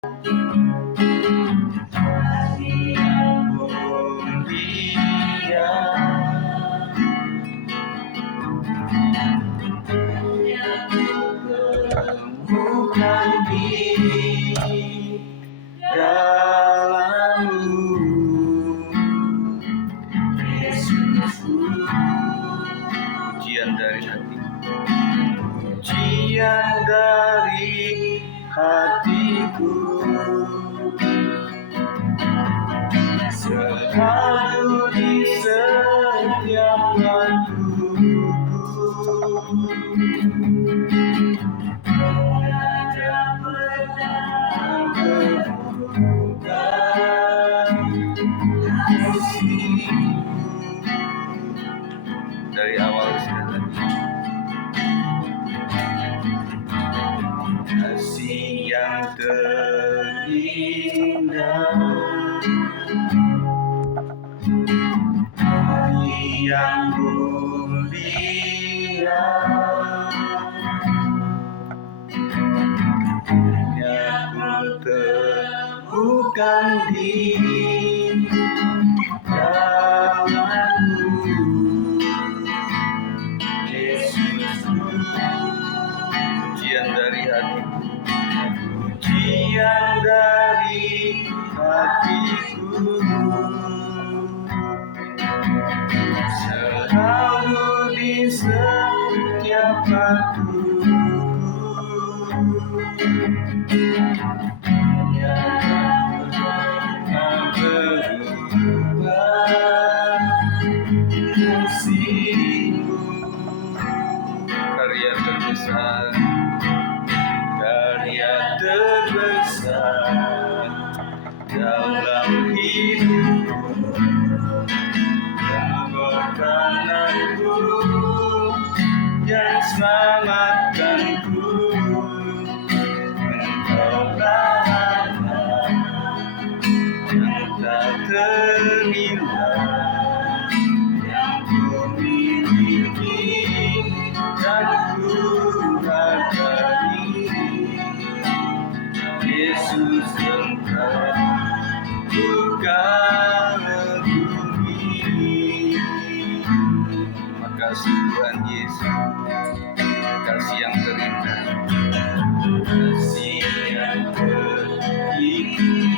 Bukan di dalammu, Yesusku. Pujian dari hati, pujian dari hatiku, selalu di setiap waktuku. Dari awal sudah kasih yang terindah, yang mulia, yang ku temukan di dalammu, Yesusku. Pujian dari hati, pujian dari hatiku, selalu di setiap waktuku. Tak berubah kasih-Mu, karya terbesar, karya terbesar dalam hidupku, pengorbananku yang selamatkanku. Engkaulah harta yang tak ternilai, yang ku miliki dan ku hargai. Yesus, Engkau bukan bumi. Terima kasih Tuhan Yesus, kasih yang terindah, kasih yang terindah,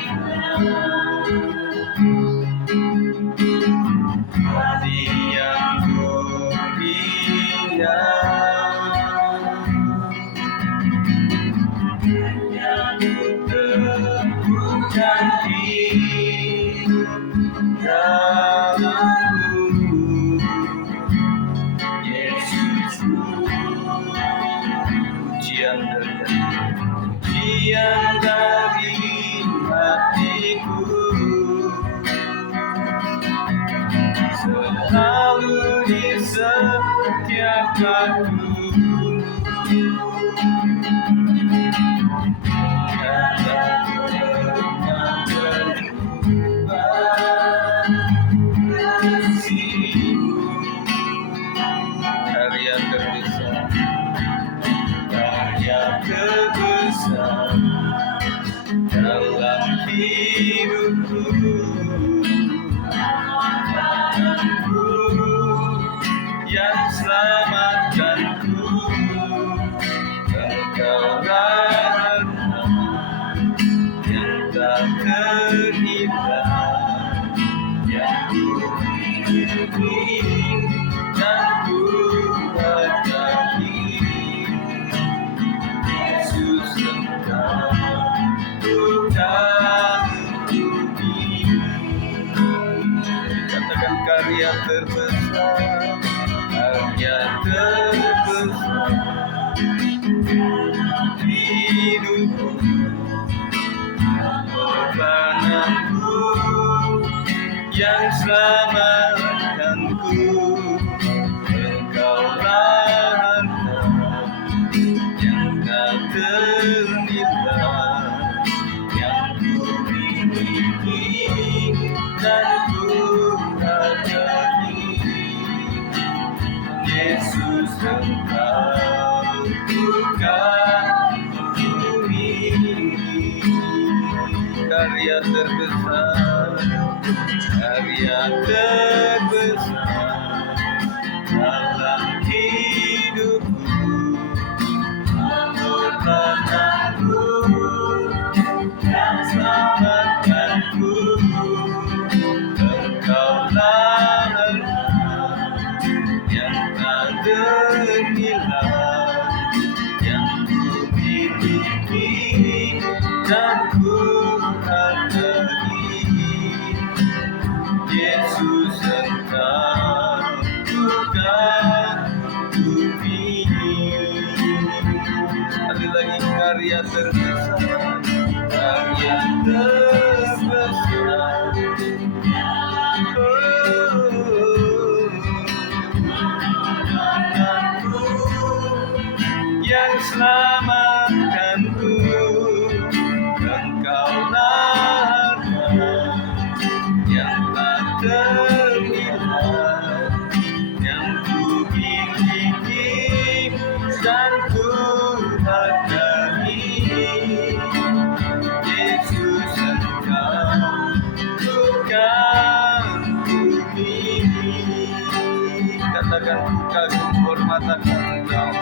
hati yang mulia, yang ku temukan di dalammu, Yesusku. Pujian dari hatiku, selalu di setiap waktu. Karya terbesar, karya terbesar dalam hidupku, yang selamatkanku. Engkaulah harta yang tak ternilai, yang ku miliki dan ku hargai. Yesus, Engkau bukan bumi. Katakan karya terbesar, karya terbesar hidupku, pengorbananku yang selamatkanku. Engkaulah harta yang tak ternilai, yang ku miliki dan ku hargai. Yesus, Engkau bukan bumi. karya terbesar, karya terbesar dalam hidupku, menyelamatkanku, yang selamatkanku. Engkaulah yang tak ternilai, yang ku miliki dan ku hargai. Yesus, Engkau bukan bumi. Ada lagi karya terbesar, karya terbesar. Yang selamatkanku, Engkaulah harta yang tak ternilai, yang ku miliki dan ku hargai. Yesus, Engkau bukan bumi. Katakan ku kagum hormat akan Engkau.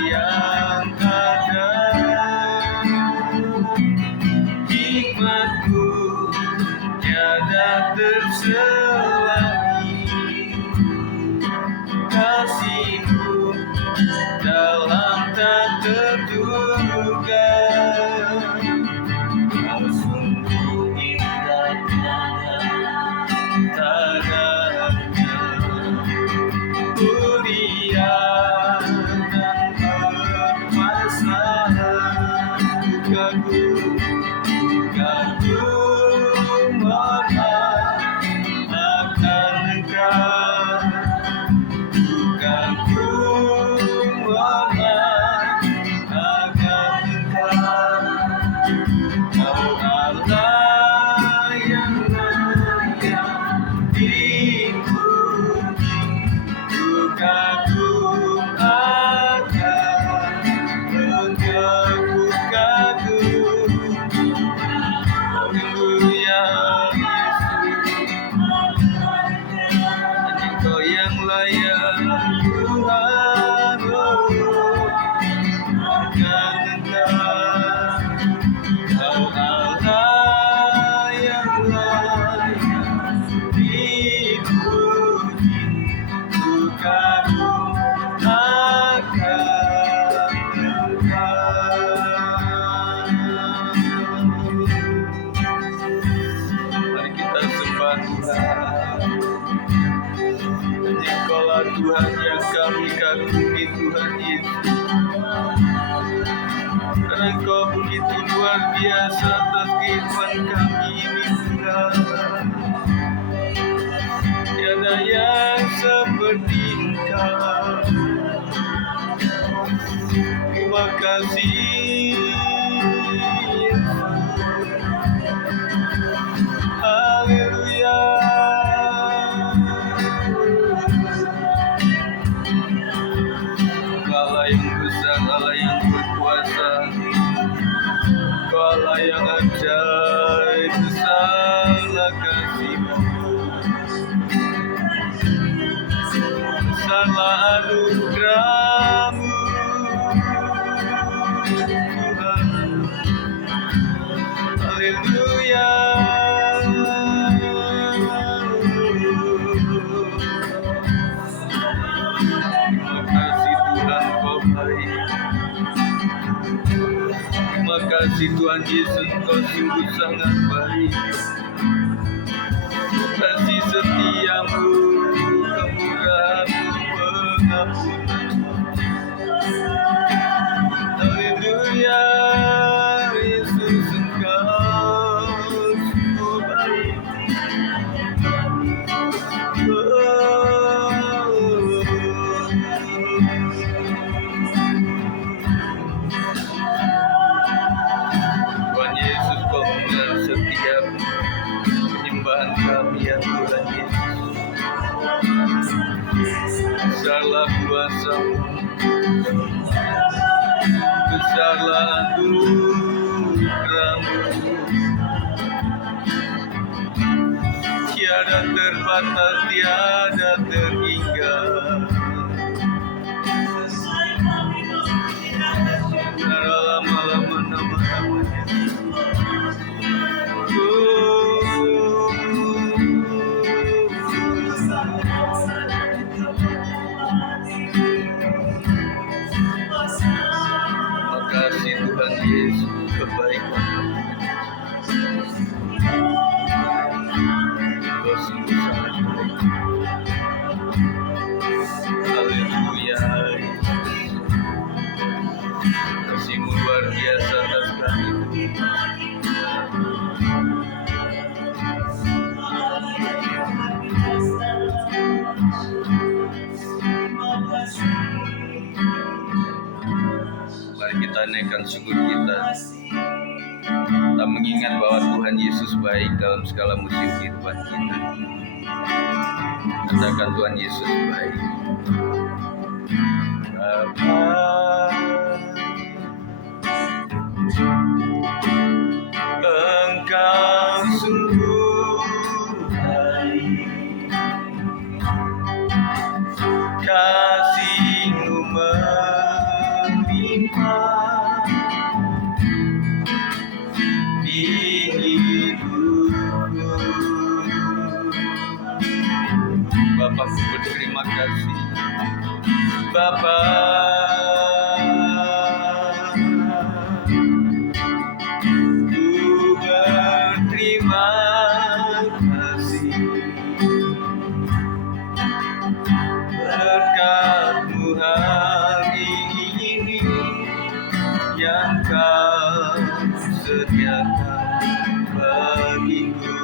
Yang ada hikmatku tiada terselami, kasihmu dalam tak terduga. Kau sungguh indah, tak ada mulia. Kagum hormat akan Engkau, kagum hormat akan Engkau. Kau Allah yang layak dipuji, ku kagum akan Engkau. Tuhan yang kami kagumi, Tuhan Yesus, karena Engkau begitu luar biasa atas kehidupan kami ini, Tuhan. Tiada yang seperti Engkau. Terima kasih, haleluya. Allah yang berkuasa, Allah yang ajaib, besarlah kasih-Mu, besarlah anugerah-Mu, Tuhan. Haleluya. Kasih Tuhan Yesus, Kau sungguh sangat baik. Kasih setiamu, kemurahan-Mu, pengampunan-Mu. Haleluya, Yesus Engkau sungguh baik. Tuhan Yesus, Kau mengenal setiap penyembahan kami ya Tuhan Yesus. Besarlah kuasa-Mu, besarlah anugerah-Mu, tiada terbatas, tiada terhingga. Lama-lama nama-Namanya. Makasih Tuhan Yesus, kebaikan Kau sungguh sangat baik. Haleluya, kasih-Mu luar biasa atas kami. Mari kita naikkan syukur kita. Kita mengingat bahwa Tuhan Yesus baik dalam segala musim kehidupan kita. Katakan Tuhan Yesus baik. Bapa, Engkau sungguh baik. Kasih-Mu melimpah di hidupku. Bapa, ku berterima kasih. Bapa, ku berterima kasih. Berkat-Mu hari ini yang Kau sediakan bagiku.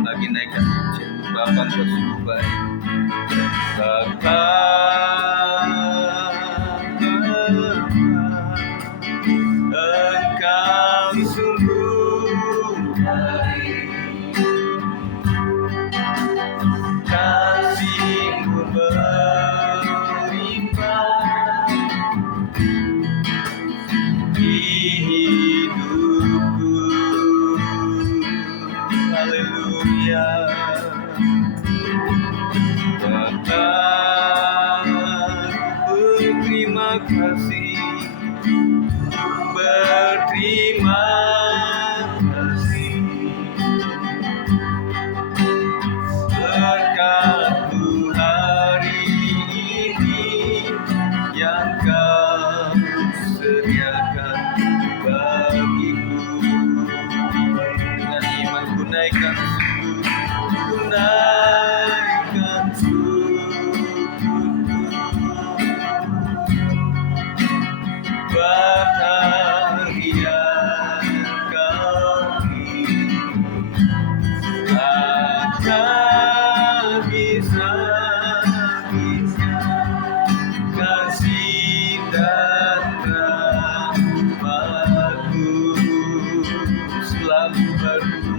Lagi naikkan pujian. Bapa, Kau sungguh baik. Bapa, Engkau sungguh baik. Kasih-Mu melimpah di hidupku. Haleluya. Bapa, berterima kasih, berterima kasih. Berkat-Mu hari ini yang Kau sediakan bagiku. Dengan iman ku naikkan syukur, ku naikkan syukurku. Bahagia kami akan bisa-bisa kasih dan rahmat-Mu selalu baru,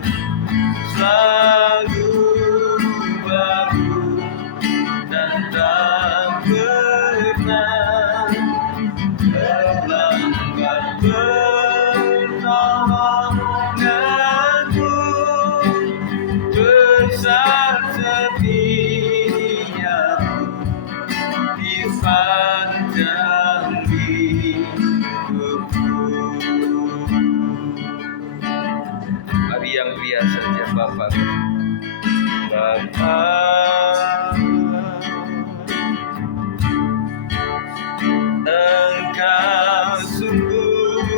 selalu baru, dan tak pernah terlambat pertolongan-Mu. Besar setia-Mu di sepanjang hidupku. Mari yang pria saja Bapa. Bapa, Engkau sungguh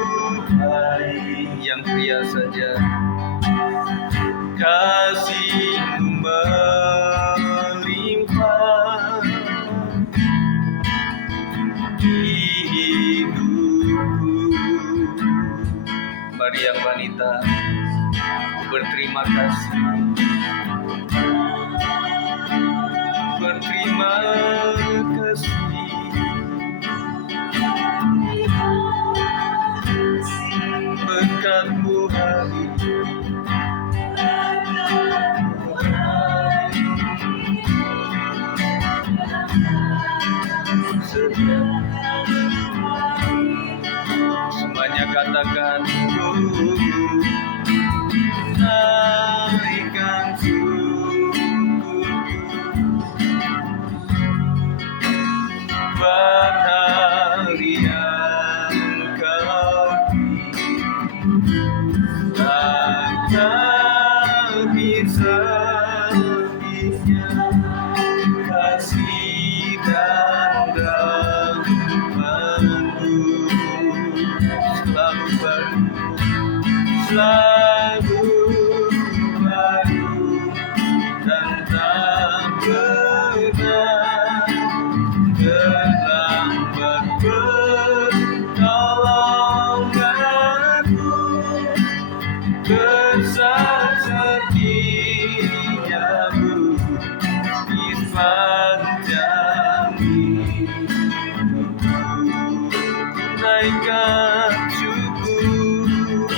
Maria wanita, berterima kasih. Berterima kasih. Berkat-Mu hari semuanya katakan, naikkan syukur pada hari yang Kau takkan bisa habisnya kasih dan rahmat-Mu selalu baru, selalu baru, dan tak pernah terlambat pertolongan-Mu. Besar setia-Mu di sepanjang hidupku. Naikkan syukur.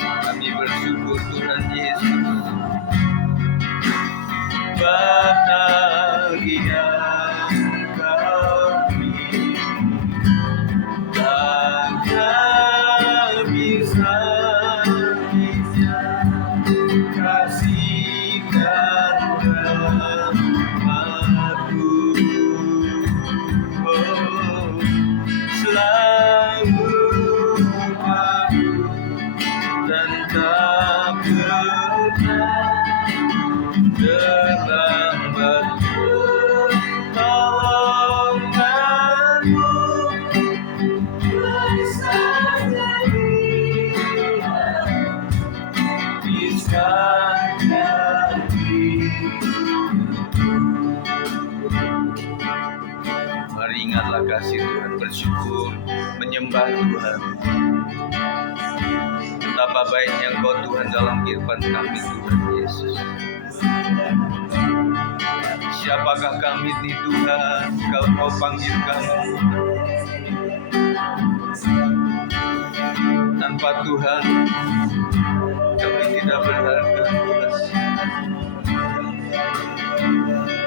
Kami bersyukur Tuhan Yesus, bahagia kami takkan bisa kasih dan rahmat-Mu. Oh, selalu baru dan tak pernah terlambat pertolongan-Mu. Di sepanjang hidupku. Mari ingatlah kasih Tuhan, bersyukur, menyembah Tuhan. Betapa baiknya Engkau Tuhan dalam kehidupan kami, Tuhan Yesus. Siapakah kami ini Tuhan, kalau Kau panggil kami? Tanpa Tuhan, kami tidak berharga, Tuhan.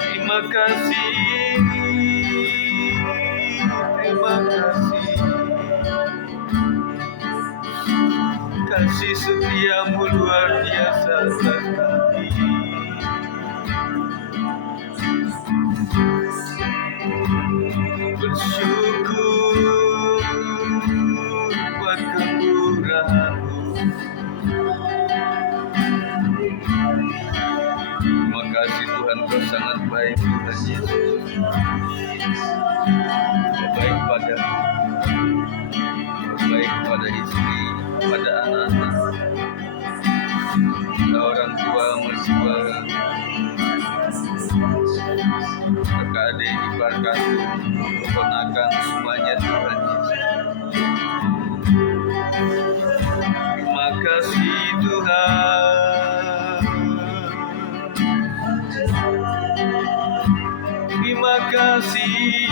Terima kasih, terima kasih. Kasih setia-Mu luar biasa atas kami. Bersyukur buat kemurahan-Mu. Terima kasih Tuhan, Kau sangat baik, Tuhan Yesus. Kau baik padaku, Kau baik pada istri, pada anak-anak, pada orang tua, mertua, kakak adik, ipar kandung, keponakan, semuanya Tuhan Yesus. Terima kasih Tuhan. Terima kasih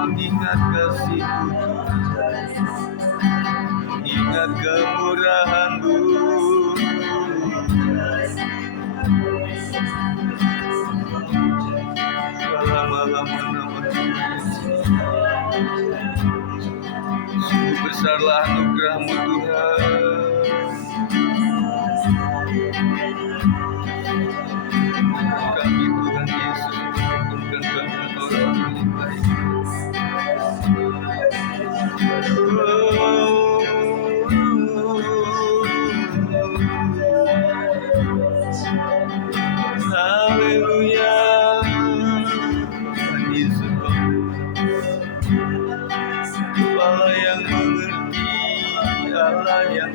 mengingat kasih-Mu, mengingat kemurahan-Mu. Selama-lamanya sungguh besarlah anugerah-Mu Tuhan. Kami Tuhan Yesus, tunjukkan kami orang yang baik. Haleluya, Tuhan Yesus, Kepala yang mengerti, Allah yang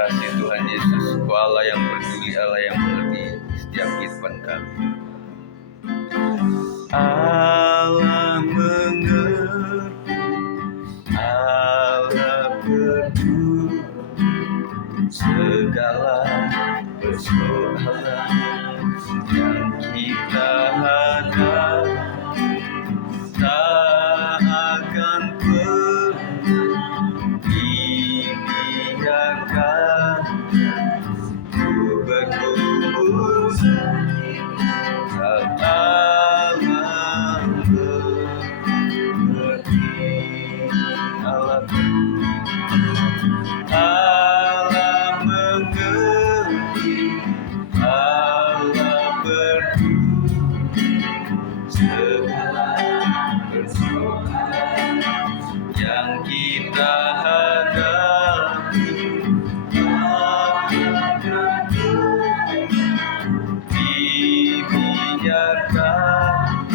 kasih Tuhan Yesus, Kau Allah yang peduli, Allah yang mengerti setiap kehidupan kami. Allah mengerti, Allah peduli segala persoalan yang kita hadapi. Tak akan pernah dibiarkan ku bergumul saat Allah mengerti. Allah mengerti, Allah peduli segala persoalan yang kita hadapi. Dibiarkan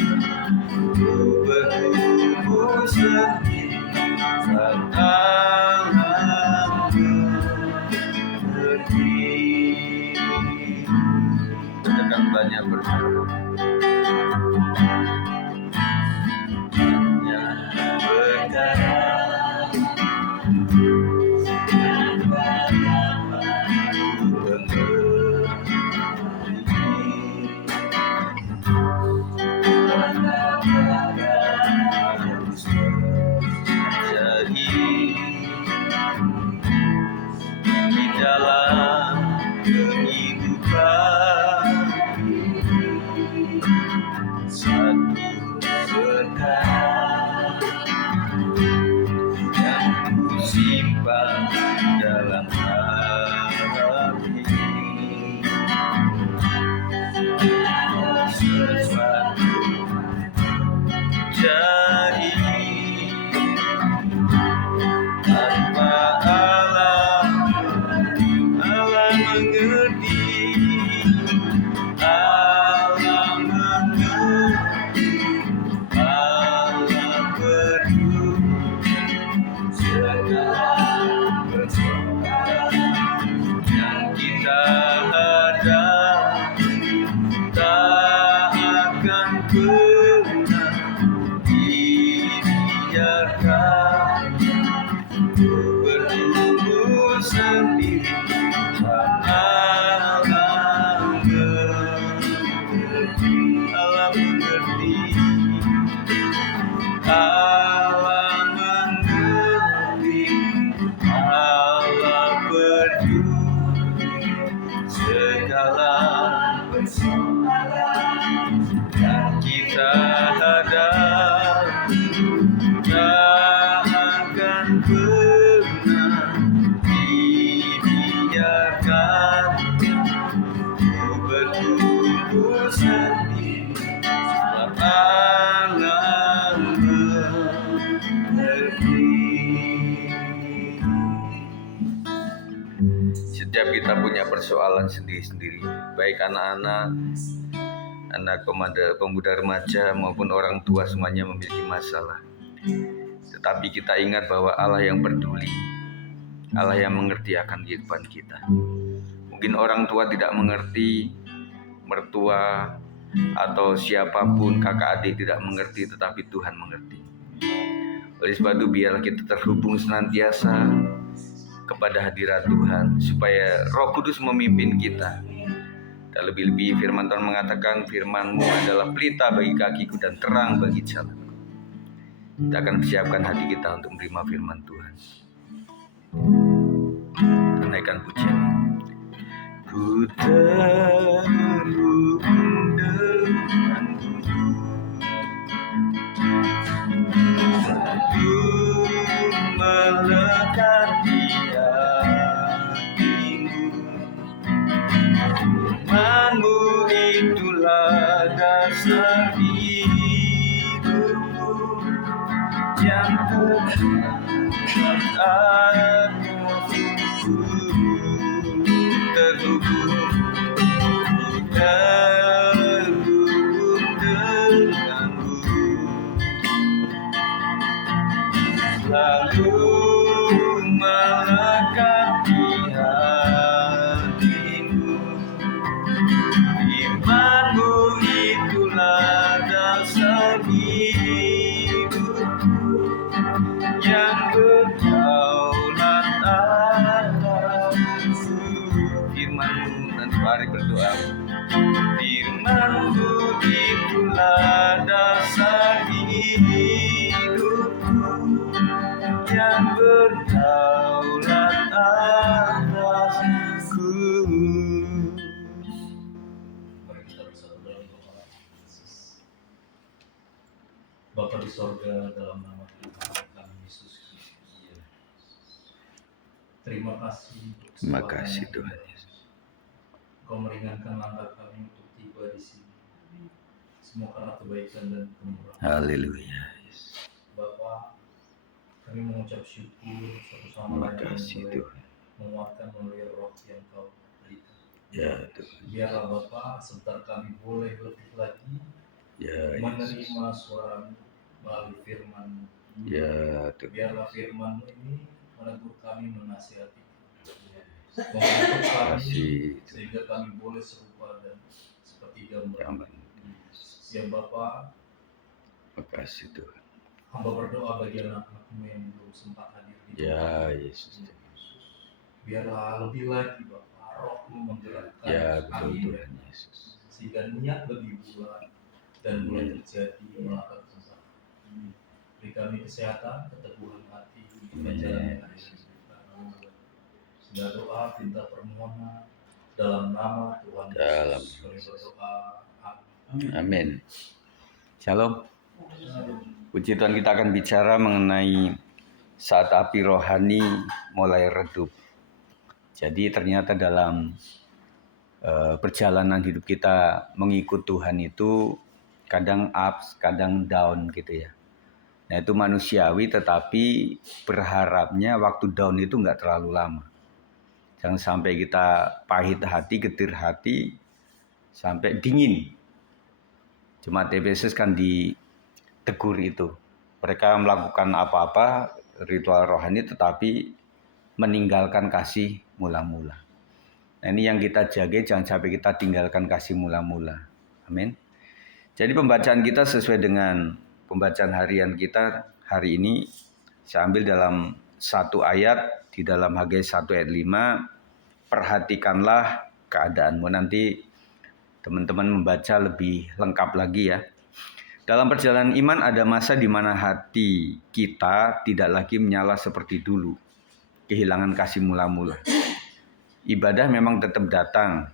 ku bergumul sendiri saat Allah mengerti. Tekan banyak bersama di dalam kehidupan ini, satu berkah yang ku simpan dalam hati, sesuatu jadi tanpa Allah mengerti, Allah mengerti, Allah peduli segala persoalan yang kita hadapi. Tak akan pernah dibiarkan ku bergumul sendiri. Allah mengerti, Allah mengerti, Allah mengerti, Allah peduli segala persoalan yang kita hadapi. Tak akan pernah dibiarkan ku bergumul sendiri sebab Allah mengerti. Setiap kita punya persoalan sendiri-sendiri, baik anak-anak, anak pemuda remaja maupun orang tua, semuanya memiliki masalah. Tetapi kita ingat bahwa Allah yang peduli, Allah yang mengerti akan kehidupan kita. Mungkin orang tua tidak mengerti, mertua atau siapapun, kakak adik tidak mengerti, tetapi Tuhan mengerti. Oleh sebab itu biarlah kita terhubung senantiasa kepada hadirat Tuhan, supaya Roh Kudus memimpin kita. Dan lebih-lebih firman Tuhan mengatakan, firman-Mu adalah pelita bagi kakiku dan terang bagi jalanku. Kita akan persiapkan hati kita untuk menerima firman Tuhan. Naikkan pujian. Ku terhubung denganmu, ku melekat di hatimu. Firman-Mu itulah dasar hidupku, yang terhubung denganmu, lalu melekat di hatimu. yang berdaulat atasku. Mari kita bersatu dalam doa. Bapa di sorga, dalam nama Tuhan kami Yesus Kristus. Terima kasih untuk Terima kasih Tuhan. Kau meringankan langkah kami untuk tiba di sini. Semua karena kebaikan dan kemurahan. Haleluya. Bapa, kami mengucap syukur satu sama Terima lain kasih boleh Tuhan. menguatkan melalui roh yang kau berikan. Ya Tuhan. Biarlah Bapa, sebentar kami boleh lebih lagi Ya menerima suara-Mu melalui firman. Ya Tuhan. Biarlah firman ini menegur kami, menasihati membentuk kami sehingga kami boleh serupa dan seperti gambar. Ya Bapa, Terima kasih Tuhan. hamba berdoa bagi anak-anak-Mu yang belum sempat hadir di Ya Yesus. biarlah lebih lagi Bapa, Roh-Mu menggerakkan Ya betul kami Tuhan Yesus. sehingga niat lebih bulat dan boleh terjadi melangkah ke sana. Beri kami kesehatan, keteguhan hati untuk menjalani hari ini. Segala doa, pinta permohonan dalam nama Tuhan Yesus. Kami berdoa. Amin. Shalom. Puji Tuhan, kita akan bicara mengenai saat api rohani mulai redup. Jadi ternyata dalam perjalanan hidup kita mengikut Tuhan itu kadang ups, kadang down gitu ya. Nah itu manusiawi, tetapi berharapnya waktu down itu nggak terlalu lama. Jangan sampai kita pahit hati, getir hati, sampai dingin. Jemaat Efesus kan ditegur itu. Mereka melakukan apa-apa ritual rohani tetapi meninggalkan kasih mula-mula. Nah ini yang kita jaga, jangan sampai kita tinggalkan kasih mula-mula. Amin. Jadi pembacaan kita sesuai dengan pembacaan harian kita hari ini. Saya ambil dalam satu ayat di dalam Hagai 1 ayat 5. Perhatikanlah keadaanmu. Nanti teman-teman membaca lebih lengkap lagi ya. Dalam perjalanan iman ada masa di mana hati kita tidak lagi menyala seperti dulu. Kehilangan kasih mula-mula. Ibadah memang tetap datang.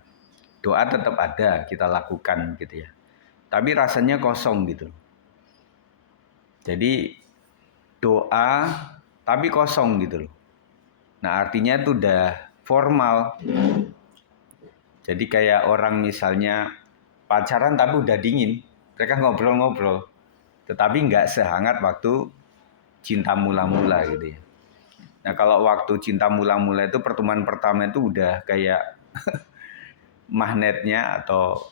Doa tetap ada, kita lakukan gitu ya. Tapi rasanya kosong gitu. Jadi doa tapi kosong gitu loh. Nah artinya itu udah formal. Jadi kayak orang misalnya pacaran tapi udah dingin. Mereka ngobrol-ngobrol. Tetapi nggak sehangat waktu cinta mula-mula gitu ya. Nah kalau waktu cinta mula-mula itu pertemuan pertama itu udah kayak magnetnya atau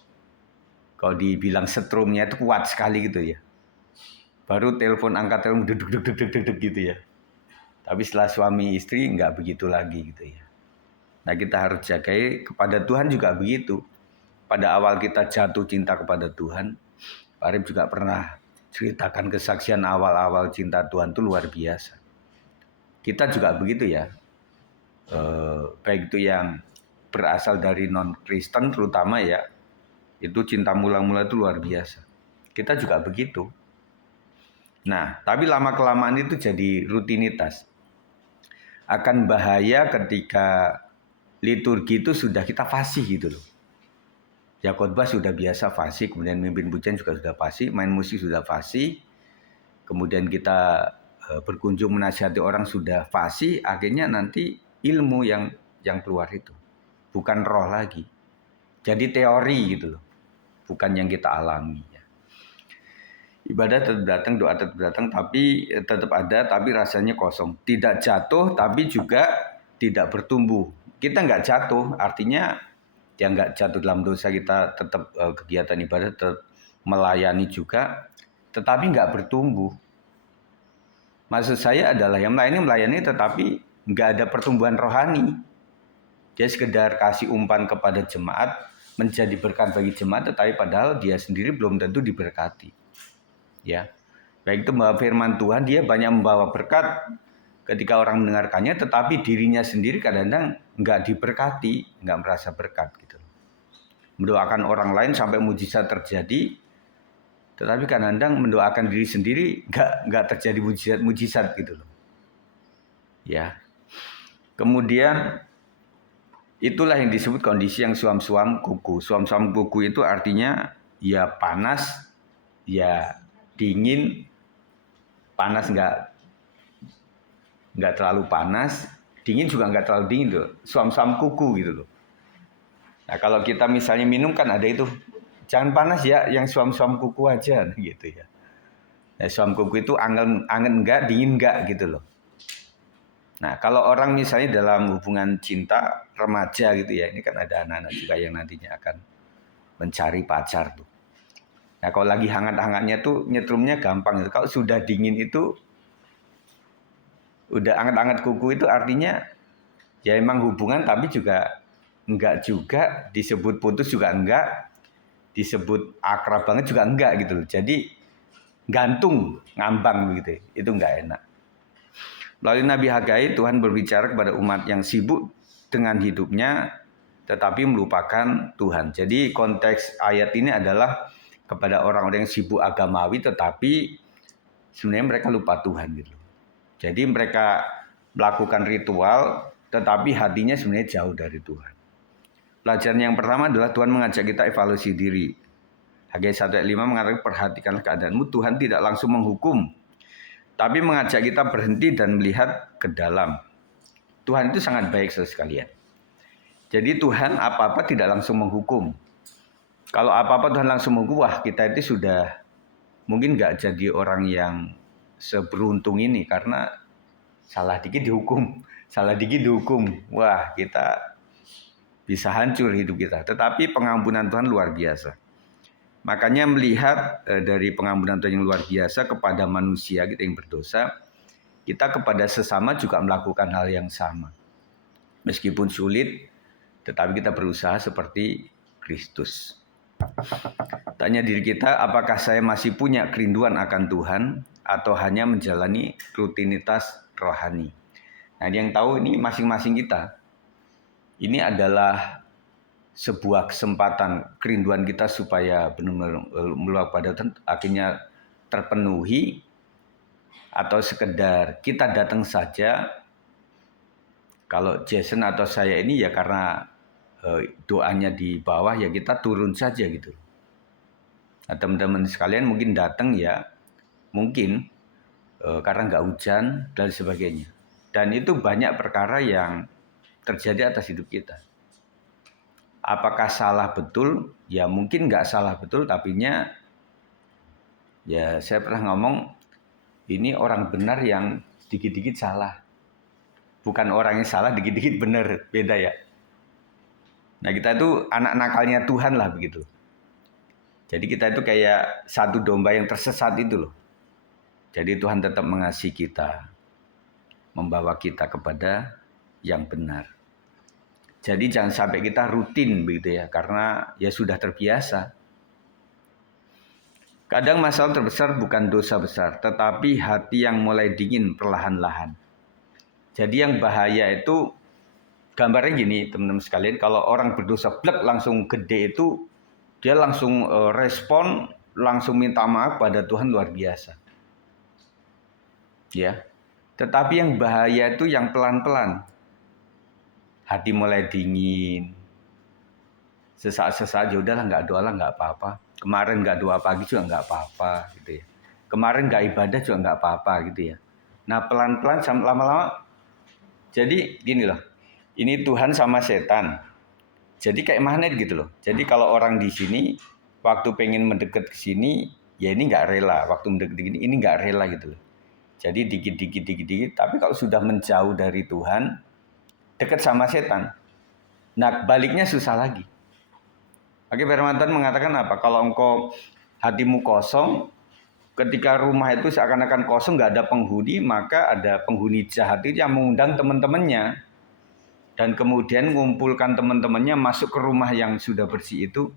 kalau dibilang setrumnya itu kuat sekali gitu ya. Baru telepon, angkat telepon deg gitu ya. Tapi setelah suami istri nggak begitu lagi gitu ya. Nah kita harus jaga, kepada Tuhan juga begitu. Pada awal kita jatuh cinta kepada Tuhan, Pak Arif juga pernah ceritakan kesaksian awal-awal cinta Tuhan itu luar biasa. Kita juga begitu ya. Baik itu yang berasal dari non-Kristen terutama ya, itu cinta mula-mula itu luar biasa. Kita juga begitu. Nah, tapi lama-kelamaan itu jadi rutinitas. Akan bahaya ketika liturgi itu sudah kita fasih gitu loh. Ya khotbah sudah biasa fasih, kemudian mimpin pujian juga sudah fasih, main musik sudah fasih, kemudian kita berkunjung menasihati orang sudah fasih, akhirnya nanti ilmu yang keluar itu bukan roh lagi, jadi teori gitu loh, bukan yang kita alami. Ibadah tetap datang, doa tetap datang, tapi tetap ada, tapi rasanya kosong. Tidak jatuh, tapi juga tidak bertumbuh. Kita nggak jatuh, artinya ya nggak jatuh dalam dosa, kita tetap kegiatan ibadah, tetap melayani juga, tetapi nggak bertumbuh. Maksud saya adalah yang melayani, tetapi nggak ada pertumbuhan rohani. Dia sekedar kasih umpan kepada jemaat, menjadi berkat bagi jemaat, tetapi padahal dia sendiri belum tentu diberkati. Ya, baik itu membawa firman Tuhan, dia banyak membawa berkat ketika orang mendengarkannya, tetapi dirinya sendiri kadang-kadang nggak diberkati, nggak merasa berkat gitu. Mendoakan orang lain sampai mujizat terjadi, tetapi kadang-kadang mendoakan diri sendiri nggak terjadi mujizat gitu loh. Ya. Kemudian itulah yang disebut kondisi yang suam-suam kuku. Suam-suam kuku itu artinya ya panas, ya dingin, panas nggak terlalu panas, dingin juga nggak terlalu dingin tuh. Suam-suam kuku gitu loh. Nah kalau kita misalnya minum kan ada itu, jangan panas ya, yang suam-suam kuku aja gitu ya. Nah, suam kuku itu angen enggak, dingin enggak gitu loh. Nah, kalau orang misalnya dalam hubungan cinta remaja gitu ya, ini kan ada anak-anak juga yang nantinya akan mencari pacar tuh. Nah, kalau lagi hangat-hangatnya tuh nyetrumnya gampang gitu. Kalau sudah dingin itu, udah hangat-hangat kuku itu artinya ya emang hubungan tapi juga enggak juga, disebut putus juga enggak, disebut akrab banget juga enggak gitu loh. Jadi gantung, ngambang gitu. Itu enggak enak. Melalui Nabi Hagai, Tuhan berbicara kepada umat yang sibuk dengan hidupnya, tetapi melupakan Tuhan. Jadi konteks ayat ini adalah kepada orang-orang yang sibuk agamawi, tetapi sebenarnya mereka lupa Tuhan gitu. Jadi mereka melakukan ritual, tetapi hatinya sebenarnya jauh dari Tuhan. Pelajaran yang pertama adalah Tuhan mengajak kita evaluasi diri. Hagai 1 ayat 5 mengatakan perhatikanlah keadaanmu, Tuhan tidak langsung menghukum, tapi mengajak kita berhenti dan melihat ke dalam. Tuhan itu sangat baik sekalian. Jadi Tuhan apa-apa tidak langsung menghukum. Kalau apa-apa Tuhan langsung menghukum, wah kita itu sudah mungkin nggak jadi orang yang seberuntung ini. Karena salah dikit dihukum, salah dikit dihukum. Wah kita bisa hancur hidup kita. Tetapi pengampunan Tuhan luar biasa. Makanya melihat dari pengampunan Tuhan yang luar biasa kepada manusia kita yang berdosa, kita kepada sesama juga melakukan hal yang sama. Meskipun sulit, tetapi kita berusaha seperti Kristus. Tanya diri kita, apakah saya masih punya kerinduan akan Tuhan atau hanya menjalani rutinitas rohani? Nah, yang tahu ini masing-masing kita. Ini adalah sebuah kesempatan kerinduan kita supaya benar-benar meluap pada Tuhan akhirnya terpenuhi, atau sekedar kita datang saja. Kalau Jason atau saya ini ya karena doanya di bawah ya kita turun saja gitu. Nah, teman-teman sekalian mungkin datang ya mungkin karena nggak hujan dan sebagainya. Dan itu banyak perkara yang terjadi atas hidup kita. Apakah salah betul? Ya mungkin nggak salah betul, tapinya ya saya pernah ngomong ini orang benar yang dikit-dikit salah. Bukan orang yang salah dikit-dikit benar, beda ya. Nah kita itu anak nakalnya Tuhan lah begitu. Jadi kita itu kayak satu domba yang tersesat itu loh. Jadi Tuhan tetap mengasihi kita, membawa kita kepada yang benar. Jadi jangan sampai kita rutin begitu ya, karena ya sudah terbiasa. Kadang masalah terbesar bukan dosa besar, tetapi hati yang mulai dingin perlahan-lahan. Jadi yang bahaya itu, gambarnya gini teman-teman sekalian, kalau orang berdosa blek langsung gede itu, dia langsung respon, langsung minta maaf pada Tuhan luar biasa. Ya, tetapi yang bahaya itu yang pelan-pelan. Hati mulai dingin, sesaat-sesaat ya udahlah nggak doa lah nggak apa-apa. Kemarin nggak doa pagi juga nggak apa-apa gitu ya. Kemarin nggak ibadah juga nggak apa-apa gitu ya. Nah pelan-pelan lama-lama. Jadi gini loh, ini Tuhan sama setan. Jadi kayak magnet gitu loh. Jadi kalau orang di sini waktu pengen mendekat ke sini, ya ini nggak rela. Waktu mendekat ke sini, ini nggak rela gitu loh. Jadi dikit-dikit. Tapi kalau sudah menjauh dari Tuhan, dekat sama setan. Nah baliknya susah lagi. Oke, firman Tuhan mengatakan apa? Kalau engkau hatimu kosong, ketika rumah itu seakan-akan kosong, nggak ada penghuni, maka ada penghuni jahat itu yang mengundang teman-temannya. Dan kemudian mengumpulkan teman-temannya masuk ke rumah yang sudah bersih itu.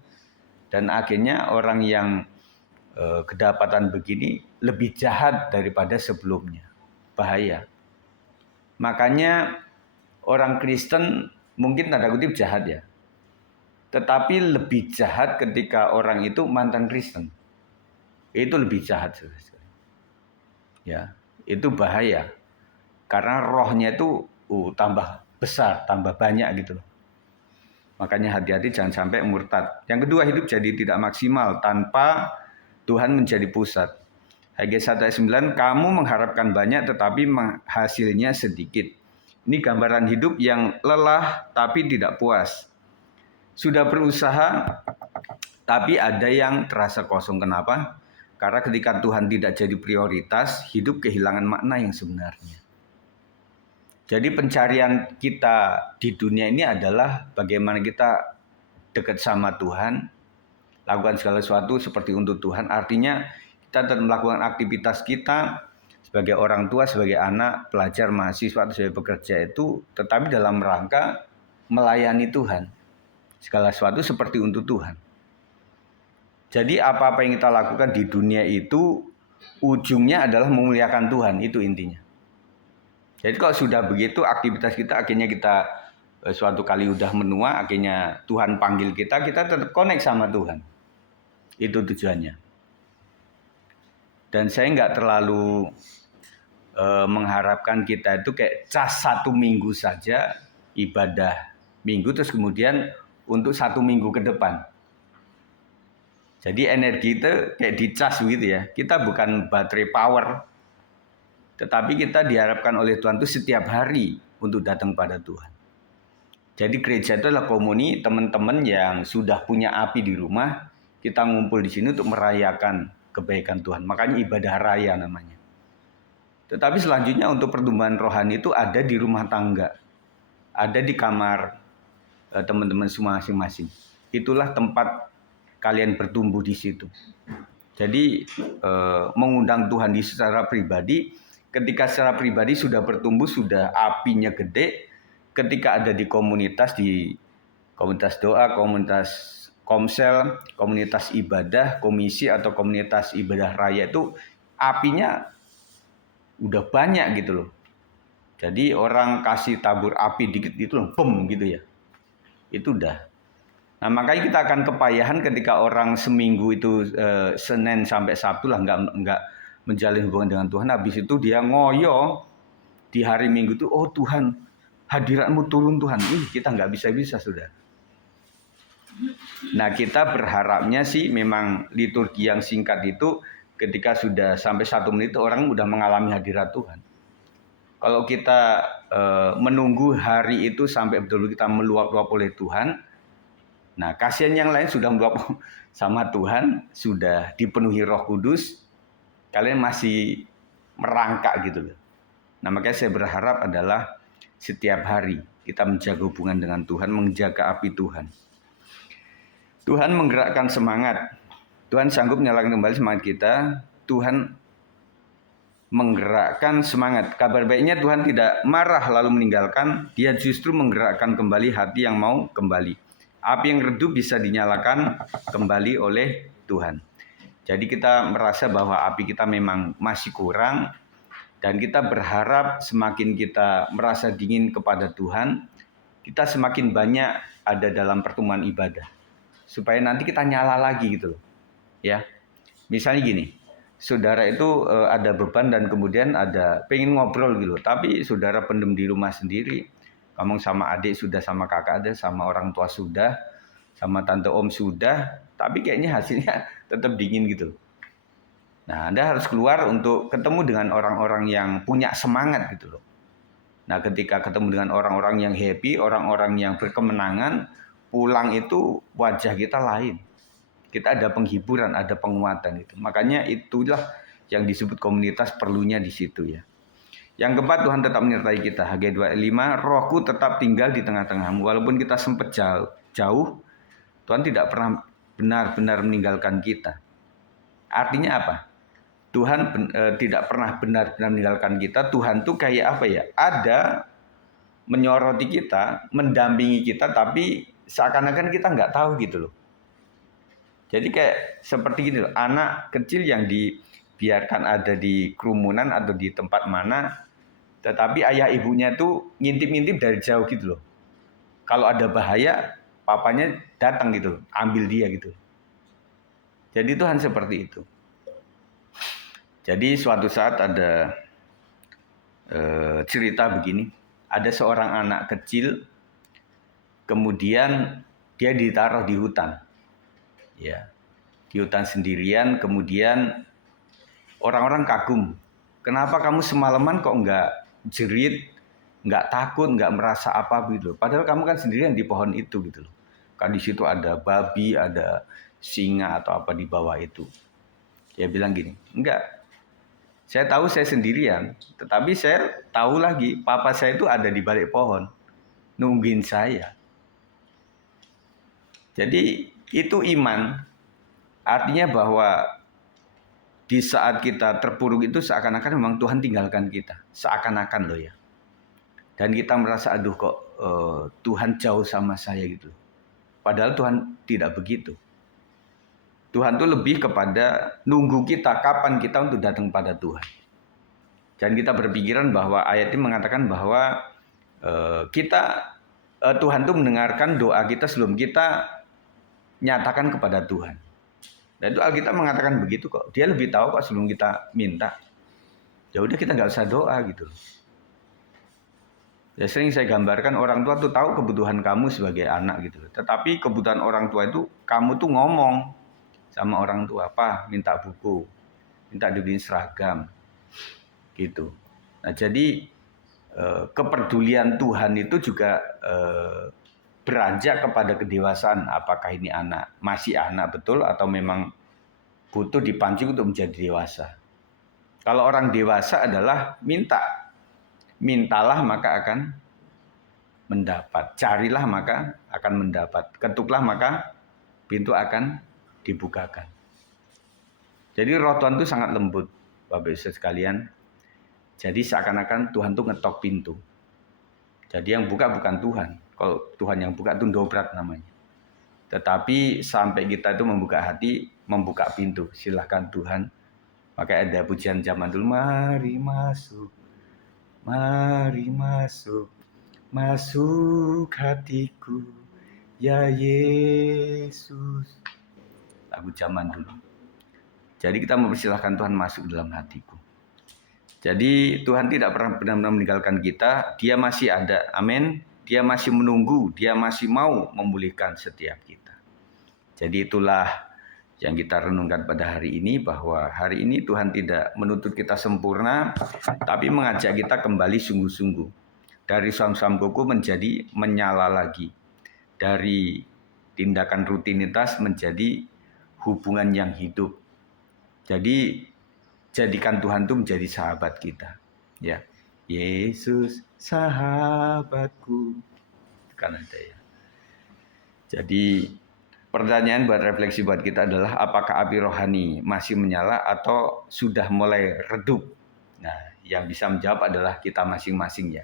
Dan akhirnya orang yang kedapatan begini lebih jahat daripada sebelumnya. Bahaya. Makanya orang Kristen mungkin tanda kutip jahat ya. Tetapi lebih jahat ketika orang itu mantan Kristen. Itu lebih jahat. Ya, itu bahaya. Karena rohnya itu tambah besar, tambah banyak gitu loh. Makanya hati-hati jangan sampai murtad. Yang kedua, hidup jadi tidak maksimal tanpa Tuhan menjadi pusat. Haggai 1 ayat 9, kamu mengharapkan banyak tetapi hasilnya sedikit. Ini gambaran hidup yang lelah tapi tidak puas. Sudah berusaha tapi ada yang terasa kosong. Kenapa? Karena ketika Tuhan tidak jadi prioritas, hidup kehilangan makna yang sebenarnya. Jadi pencarian kita di dunia ini adalah bagaimana kita dekat sama Tuhan, lakukan segala sesuatu seperti untuk Tuhan. Artinya kita tetap melakukan aktivitas kita sebagai orang tua, sebagai anak, pelajar, mahasiswa, atau sebagai pekerja itu tetapi dalam rangka melayani Tuhan. Segala sesuatu seperti untuk Tuhan. Jadi apa-apa yang kita lakukan di dunia itu ujungnya adalah memuliakan Tuhan, itu intinya. Jadi kalau sudah begitu aktivitas kita akhirnya kita suatu kali udah menua, akhirnya Tuhan panggil kita tetap connect sama Tuhan. Itu tujuannya. Dan saya nggak terlalu mengharapkan kita itu kayak cas 1 minggu saja ibadah minggu terus kemudian untuk 1 minggu ke depan. Jadi energi itu kayak dicas gitu ya. Kita bukan baterai power, tetapi kita diharapkan oleh Tuhan itu setiap hari untuk datang pada Tuhan. Jadi gereja itu adalah komuni teman-teman yang sudah punya api di rumah. Kita ngumpul di sini untuk merayakan kebaikan Tuhan. Makanya ibadah raya namanya. Tetapi selanjutnya untuk pertumbuhan rohani itu ada di rumah tangga. Ada di kamar teman-teman semua masing-masing. Itulah tempat kalian bertumbuh di situ. Jadi mengundang Tuhan di secara pribadi, ketika secara pribadi sudah bertumbuh, sudah apinya gede, ketika ada di komunitas doa, komunitas komsel, komunitas ibadah, komisi atau komunitas ibadah raya itu apinya udah banyak gitu loh. Jadi orang kasih tabur api dikit itu loh, bom gitu ya. Itu udah. Nah makanya kita akan kepayahan ketika orang seminggu itu Senin sampai Sabtu lah nggak menjalin hubungan dengan Tuhan. Habis itu dia ngoyo di hari Minggu itu, oh Tuhan hadiratmu turun Tuhan. Kita nggak bisa-bisa sudah. Nah kita berharapnya sih memang liturgi yang singkat itu ketika sudah sampai 1 menit orang udah mengalami hadirat Tuhan. Kalau kita menunggu hari itu sampai betul-betul kita meluap-luap oleh Tuhan, nah, kasihan yang lain sudah meluap sama Tuhan, sudah dipenuhi Roh Kudus, kalian masih merangkak gitu loh. Nah, makanya saya berharap adalah setiap hari kita menjaga hubungan dengan Tuhan, menjaga api Tuhan. Tuhan menggerakkan semangat. Tuhan sanggup menyalakan kembali semangat kita. Tuhan menggerakkan semangat. Kabar baiknya Tuhan tidak marah lalu meninggalkan, Dia justru menggerakkan kembali hati yang mau kembali. Api yang redup bisa dinyalakan kembali oleh Tuhan. Jadi kita merasa bahwa api kita memang masih kurang dan kita berharap semakin kita merasa dingin kepada Tuhan, kita semakin banyak ada dalam pertemuan ibadah. Supaya nanti kita nyala lagi gitu loh. Ya. Misalnya gini, saudara itu ada beban dan kemudian ada pengen ngobrol gitu, tapi saudara pendem di rumah sendiri. Ngomong sama adik sudah, sama kakak ada, sama orang tua sudah, sama tante om sudah, tapi kayaknya hasilnya tetap dingin gitu. Nah, Anda harus keluar untuk ketemu dengan orang-orang yang punya semangat gitu loh. Nah, ketika ketemu dengan orang-orang yang happy, orang-orang yang berkemenangan, pulang itu wajah kita lain. Kita ada penghiburan, ada penguatan itu. Makanya itulah yang disebut komunitas perlunya di situ ya. Yang keempat, Tuhan tetap menyertai kita. Haggai 2:5, rohku tetap tinggal di tengah-tengahmu. Walaupun kita sempat jauh, Tuhan tidak pernah benar-benar meninggalkan kita. Artinya apa? Tuhan tidak pernah benar-benar meninggalkan kita. Tuhan tuh kayak apa ya? Ada menyoroti kita, mendampingi kita, tapi seakan-akan kita nggak tahu gitu loh. Jadi kayak seperti gini loh, anak kecil yang dibiarkan ada di kerumunan atau di tempat mana, tetapi ayah ibunya tuh ngintip-ngintip dari jauh gitu loh. Kalau ada bahaya, papanya datang gitu loh, ambil dia gitu. Jadi Tuhan seperti itu. Jadi suatu saat ada cerita begini. Ada seorang anak kecil, kemudian dia ditaruh di hutan. Ya, di hutan sendirian, kemudian orang-orang kagum. Kenapa kamu semalaman kok nggak jerit, nggak takut, nggak merasa apa gitu? Padahal kamu kan sendirian di pohon itu gitu loh. Kan di situ ada babi, ada singa atau apa di bawah itu. Dia bilang gini, enggak. Saya tahu saya sendirian, tetapi saya tahu lagi papa saya itu ada di balik pohon, nungguin saya. Jadi itu iman, artinya bahwa di saat kita terpuruk itu seakan-akan memang Tuhan tinggalkan kita, seakan-akan loh ya. Dan kita merasa aduh kok Tuhan jauh sama saya gitu. Padahal Tuhan tidak begitu. Tuhan tuh lebih kepada nunggu kita kapan kita untuk datang pada Tuhan. Dan kita berpikiran bahwa ayat ini mengatakan bahwa Tuhan tuh mendengarkan doa kita sebelum kita nyatakan kepada Tuhan. Dan itu Alkitab mengatakan begitu kok. Dia lebih tahu kok sebelum kita minta. Ya udah kita nggak usah doa gitu. Ya sering saya gambarkan orang tua tuh tahu kebutuhan kamu sebagai anak gitu. Tetapi kebutuhan orang tua itu kamu tuh ngomong sama orang tua, apa minta buku, minta dibeliin seragam, gitu. Nah jadi kepedulian Tuhan itu juga beranjak kepada kedewasaan. Apakah ini anak masih anak betul atau memang butuh dipancing untuk menjadi dewasa? Kalau orang dewasa adalah mintalah maka akan mendapat, carilah maka akan mendapat, ketuklah maka pintu akan dibukakan. Jadi roh Tuhan itu sangat lembut, Bapak Ibu sekalian. Jadi seakan-akan Tuhan tuh ngetok pintu. Jadi yang buka bukan Tuhan. Kalau Tuhan yang buka itu dobrak namanya. Tetapi sampai kita itu membuka hati, membuka pintu. Silahkan Tuhan. Maka ada pujian zaman dulu. Mari masuk, mari masuk, masuk hatiku, ya Yesus. Lagu zaman dulu. Jadi kita mempersilahkan Tuhan masuk dalam hatiku. Jadi Tuhan tidak pernah benar-benar meninggalkan kita. Dia masih ada. Amin. Dia masih menunggu. Dia masih mau memulihkan setiap kita. Jadi itulah yang kita renungkan pada hari ini. Bahwa hari ini Tuhan tidak menuntut kita sempurna. Tapi mengajak kita kembali sungguh-sungguh. Dari suam-suam kuku menjadi menyala lagi. Dari tindakan rutinitas menjadi hubungan yang hidup. Jadi jadikan Tuhan itu menjadi sahabat kita. Ya, Yesus sahabatku. Kan ada ya. Jadi pertanyaan buat refleksi buat kita adalah apakah api rohani masih menyala atau sudah mulai redup? Nah, yang bisa menjawab adalah kita masing-masing ya.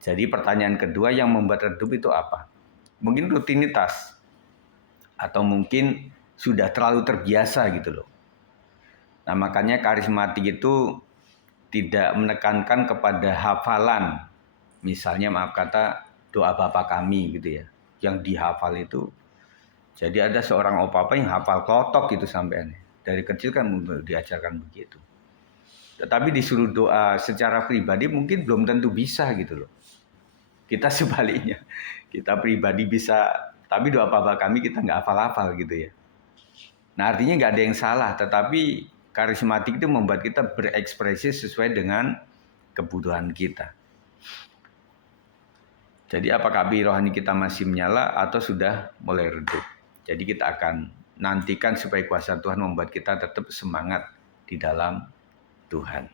Jadi pertanyaan kedua yang membuat redup itu apa? Mungkin rutinitas atau mungkin sudah terlalu terbiasa gitu loh. Nah makanya karismatik itu tidak menekankan kepada hafalan. Misalnya maaf kata doa Bapa kami gitu ya. Yang dihafal itu. Jadi ada seorang opa-opa yang hafal klotok gitu sampai dari kecil kan diajarkan begitu. Tetapi disuruh doa secara pribadi mungkin belum tentu bisa gitu loh. Kita sebaliknya. Kita pribadi bisa, tapi doa Bapa kami kita nggak hafal-hafal gitu ya. Nah artinya nggak ada yang salah, tetapi karismatik itu membuat kita berekspresi sesuai dengan kebutuhan kita. Jadi apakah api rohani kita masih menyala atau sudah mulai redup? Jadi kita akan nantikan supaya kuasa Tuhan membuat kita tetap semangat di dalam Tuhan.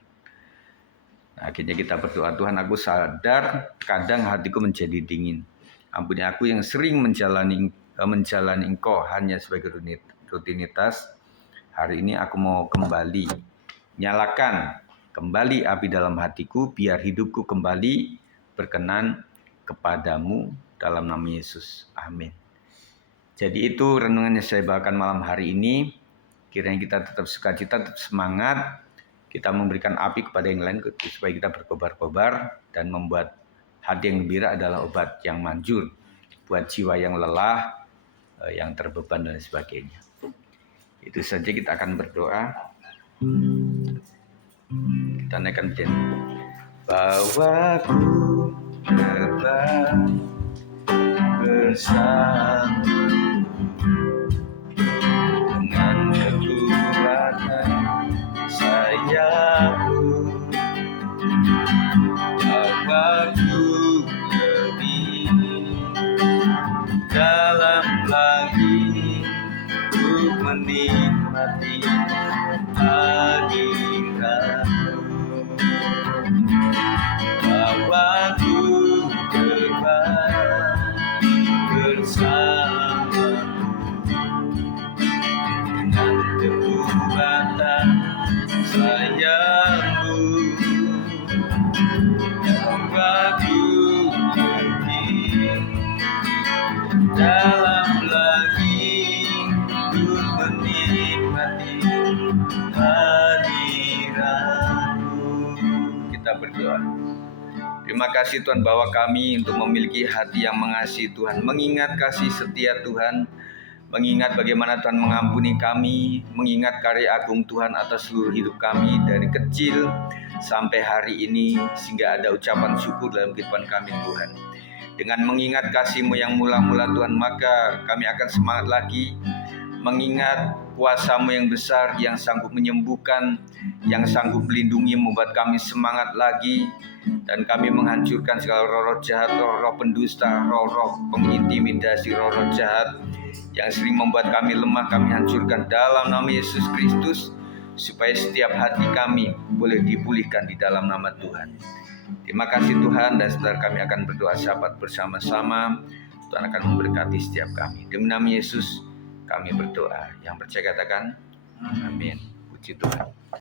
Nah, akhirnya kita berdoa, Tuhan aku sadar kadang hatiku menjadi dingin. Ampuni aku yang sering menjalani Engkau hanya sebagai rutinitas. Hari ini aku mau kembali, nyalakan kembali api dalam hatiku, biar hidupku kembali berkenan kepadamu dalam nama Yesus. Amin. Jadi itu renungan yang saya bawakan malam hari ini. Kiranya kita tetap sukacita, tetap semangat. Kita memberikan api kepada yang lain supaya kita berkobar-kobar dan membuat hati yang gembira adalah obat yang manjur buat jiwa yang lelah, yang terbeban dan sebagainya. Itu saja kita akan berdoa. Kita naikkan band. Bawaku terbang bersama dengan kekuatan sayapmu. Bawaku lebih dalam lagi untuk menikmati hadiratmu. Bawaku terbang bersamamu dengan kekuatan sayapmu. Bawaku pergi dalam lagi untuk menikmati hadiratmu. Kita berdoa. Terima kasih Tuhan bahwa kami untuk memiliki hati yang mengasihi Tuhan, mengingat kasih setia Tuhan, mengingat bagaimana Tuhan mengampuni kami, mengingat karya agung Tuhan atas seluruh hidup kami dari kecil sampai hari ini, sehingga ada ucapan syukur dalam kehidupan kami Tuhan. Dengan mengingat kasih-Mu yang mula-mula Tuhan, maka kami akan semangat lagi mengingat kuasa-Mu yang besar, yang sanggup menyembuhkan, yang sanggup melindungi, membuat kami semangat lagi. Dan kami menghancurkan segala roh-roh jahat, roh-roh pendusta, roh-roh pengintimidasi, roh-roh jahat yang sering membuat kami lemah. Kami hancurkan dalam nama Yesus Kristus, supaya setiap hati kami boleh dipulihkan di dalam nama Tuhan. Terima kasih Tuhan, dan sebentar kami akan berdoa sahabat bersama-sama. Tuhan akan memberkati setiap kami. Demi nama Yesus kami berdoa. Yang percaya katakan amin. Puji Tuhan.